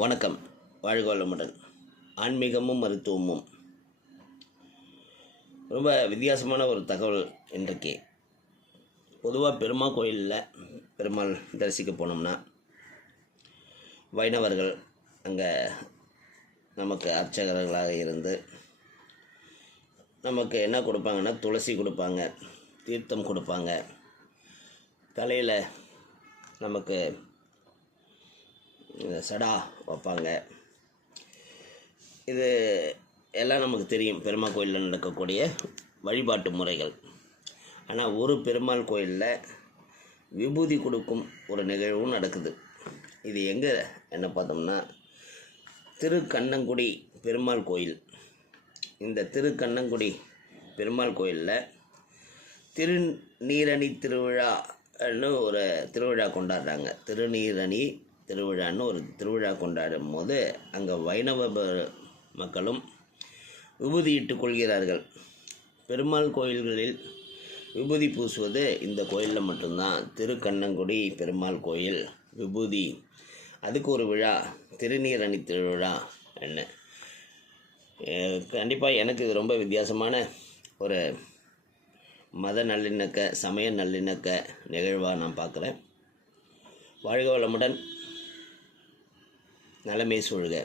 வணக்கம். வாழ்க வளமுடன். ஆன்மீகமும் மருத்துவமும் ரொம்ப வித்தியாசமான ஒரு தகவல் இன்றைக்கு. பொதுவாக பெருமாள் கோயிலில் பெருமாள் தரிசிக்க போனோம்னா வைணவர்கள் அங்கே நமக்கு அர்ச்சகர்களாக இருந்து நமக்கு என்ன கொடுப்பாங்கன்னா, துளசி கொடுப்பாங்க, தீர்த்தம் கொடுப்பாங்க, தலையில் நமக்கு சடா வைப்பாங்க. இது எல்லாம் நமக்கு தெரியும், பெருமாள் கோயிலில் நடக்கக்கூடிய வழிபாட்டு முறைகள். ஆனால் ஒரு பெருமாள் கோயிலில் விபூதி கொடுக்கும் ஒரு நிகழ்வும் நடக்குது. இது எங்கே என்ன பார்த்தோம்னா, திருக்கண்ணங்குடி பெருமாள் கோயில். இந்த திருக்கண்ணங்குடி பெருமாள் கோயிலில் திருநீரணி திருவிழான்னு ஒரு திருவிழா கொண்டாடுறாங்க. திருநீரணி திருவிழான்னு ஒரு திருவிழா கொண்டாடும் போது அங்கே வைணவ மக்களும் விபூதியிட்டு கொள்கிறார்கள். பெருமாள் கோயில்களில் விபூதி பூசுவது இந்த கோயிலில் மட்டும்தான். திருக்கண்ணங்குடி பெருமாள் கோயில் விபூதி, அதுக்கு ஒரு விழா, திருநீரணி திருவிழா என்ன. கண்டிப்பாக எனக்கு இது ரொம்ப வித்தியாசமான ஒரு மத நல்லிணக்க, சமய நல்லிணக்க நிகழ்வாக நான் பார்க்குறேன். வாழ்க வளமுடன், நலமே சூழ்க.